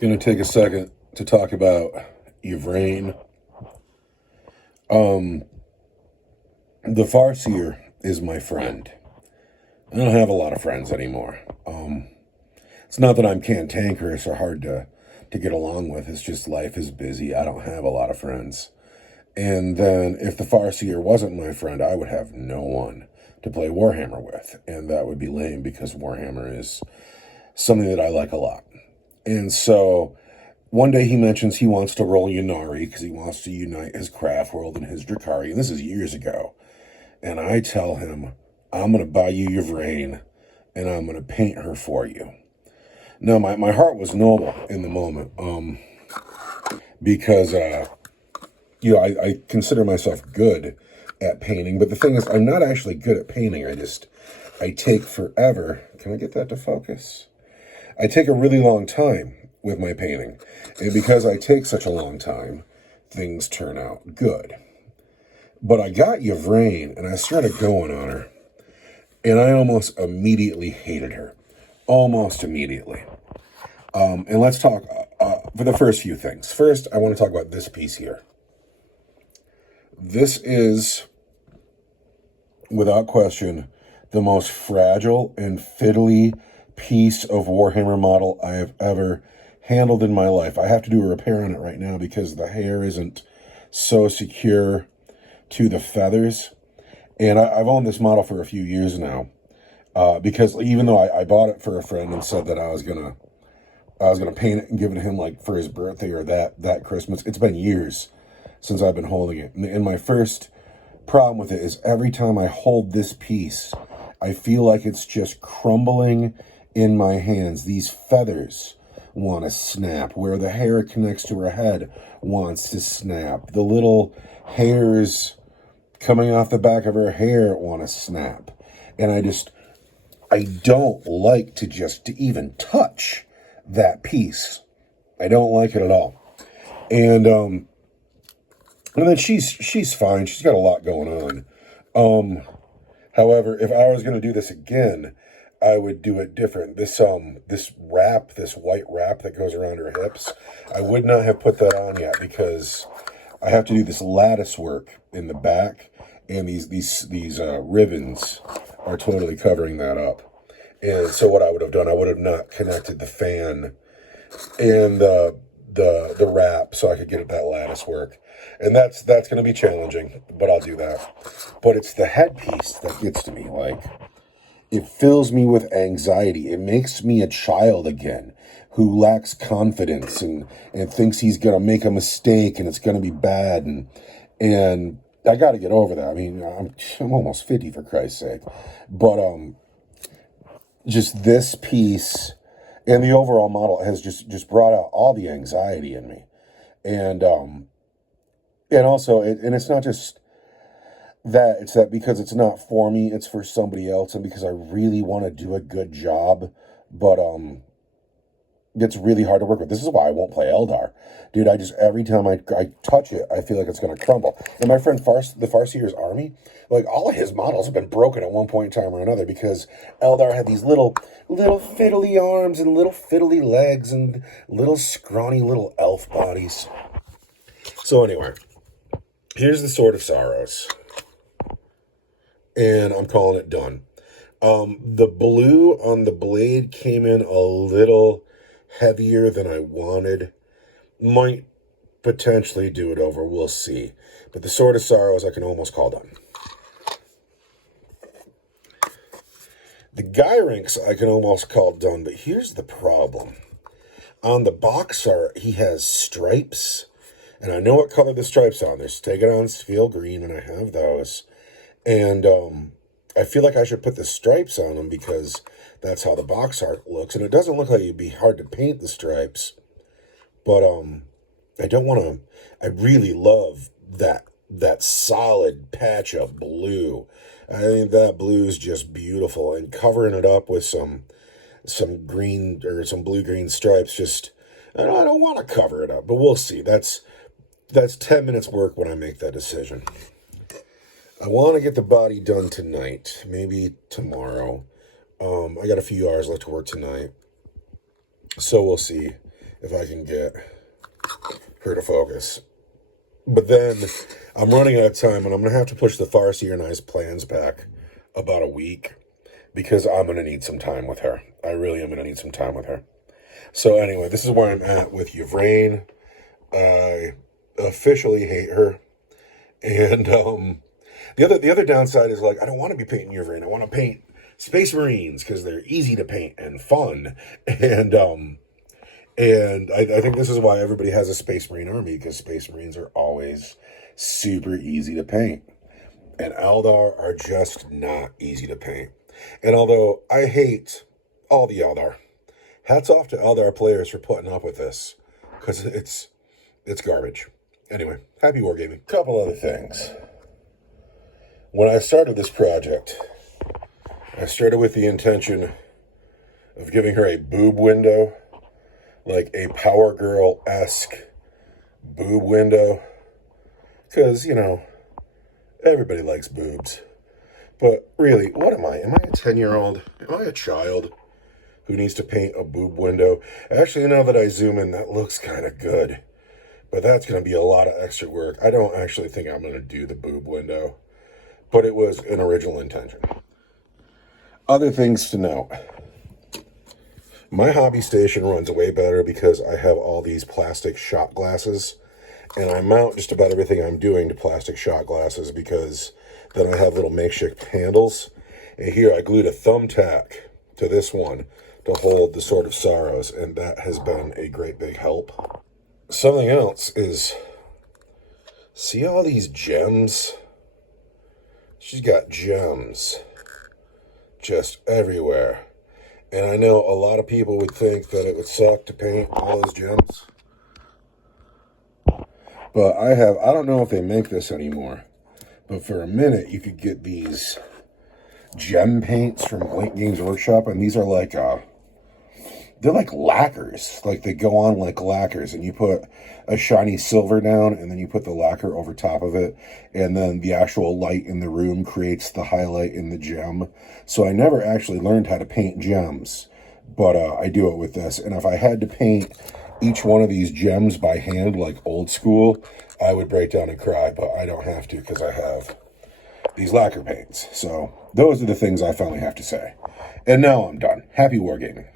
Going to take a second to talk about Yvraine. Um, the Farseer is my friend. I don't have a lot of friends anymore. It's not that I'm cantankerous or hard to get along with. It's just life is busy. I don't have a lot of friends. And then if the Farseer wasn't my friend, I would have no one to play Warhammer with. And that would be lame because Warhammer is something that I like a lot. And so one day he mentions he wants to roll Ynnari because he wants to unite his craft world and his Drakari. And this is years ago. And I tell him, I'm going to buy you Yvraine and I'm going to paint her for you. Now, my heart was noble in the moment because, I consider myself good at painting. But the thing is, I'm not actually good at painting. I take forever. Can I get that to focus? I take a really long time with my painting. And because I take such a long time, things turn out good. But I got Yvraine, and I started going on her. And I almost immediately hated her. Almost immediately. And let's talk for the first few things. First, I want to talk about this piece here. This is, without question, the most fragile and fiddly piece of Warhammer model I have ever handled in my life. I have to do a repair on it right now because the hair isn't so secure to the feathers. And I've owned this model for a few years now because even though I bought it for a friend and said that I was gonna paint it and give it to him like for his birthday or that Christmas, it's been years since I've been holding it. And my first problem with it is every time I hold this piece, I feel like it's just crumbling in my hands. These feathers want to snap. Where the hair connects to her head wants to snap. The little hairs coming off the back of her hair want to snap. And I don't like to even touch that piece. I don't like it at all. And then she's fine. She's got a lot going on. However, if I was going to do this again, I would do it different. This wrap, this white wrap that goes around her hips, I would not have put that on yet because I have to do this lattice work in the back, and these ribbons are totally covering that up. And so what I would have done, I would have not connected the fan and the wrap so I could get at that lattice work. And that's going to be challenging, but I'll do that. But it's the headpiece that gets to me. Like, it fills me with anxiety. It makes me a child again who lacks confidence and thinks he's going to make a mistake and it's going to be bad. And I got to get over that. I mean, I'm almost 50 for Christ's sake. But just this piece and the overall model has just brought out all the anxiety in me. And also, it's not just that, it's that because it's not for me, it's for somebody else, and because I really want to do a good job, but it's really hard to work with. This is why I won't play Eldar. Dude, every time I touch it, I feel like it's going to crumble. And my friend the Farseer's army, like, all of his models have been broken at one point in time or another because Eldar had these little fiddly arms and little fiddly legs and little scrawny little elf bodies. So anyway, here's the Sword of Sorrows. And I'm calling it done. The blue on the blade came in a little heavier than I wanted. Might potentially do it over. We'll see. But the Sword of Sorrows I can almost call done. The Gyrinx I can almost call done, but here's the problem. On the box art, he has stripes. And I know what color the stripes are on. They're Stegadon Steel Green, and I have those. And I feel like I should put the stripes on them because that's how the box art looks. And it doesn't look like it'd be hard to paint the stripes. But I don't want to... I really love that solid patch of blue. I think that blue is just beautiful. And covering it up with some green or some blue-green stripes, just... I don't want to cover it up, but we'll see. That's 10 minutes work when I make that decision. I want to get the body done tonight, maybe tomorrow. I got a few hours left to work tonight, so we'll see if I can get her to focus. But then I'm running out of time, and I'm going to have to push the Farseer and I's plans back about a week because I'm going to need some time with her. I really am going to need some time with her. So anyway, this is where I'm at with Yvraine. I officially hate her. And the other downside is, like, I don't want to be painting Yvraine. I want to paint Space Marines because they're easy to paint and fun. And I think this is why everybody has a Space Marine army, because Space Marines are always super easy to paint. And Eldar are just not easy to paint. And although I hate all the Eldar, hats off to Eldar players for putting up with this, because it's garbage. Anyway, happy wargaming. Couple other things. When I started this project, I started with the intention of giving her a boob window, like a Power Girl-esque boob window, because, you know, everybody likes boobs. But really, what am I? Am I a 10-year-old? Am I a child who needs to paint a boob window? Actually, now that I zoom in, that looks kind of good. But that's going to be a lot of extra work. I don't actually think I'm going to do the boob window. But it was an original intention. Other things to note. My hobby station runs way better because I have all these plastic shot glasses. And I mount just about everything I'm doing to plastic shot glasses because then I have little makeshift handles. And here I glued a thumbtack to this one to hold the Sword of Sorrows. And that has been a great big help. Something else is, see all these gems? She's got gems just everywhere. And I know a lot of people would think that it would suck to paint all those gems. But I don't know if they make this anymore, but for a minute you could get these gem paints from Link Games Workshop, and these are like, they're like lacquers. Like, they go on like lacquers, and you put a shiny silver down, and then you put the lacquer over top of it, and then the actual light in the room creates the highlight in the gem. So I never actually learned how to paint gems, but I do it with this. And if I had to paint each one of these gems by hand, like old school, I would break down and cry, but I don't have to because I have these lacquer paints. So those are the things I finally have to say. And now I'm done. Happy wargaming.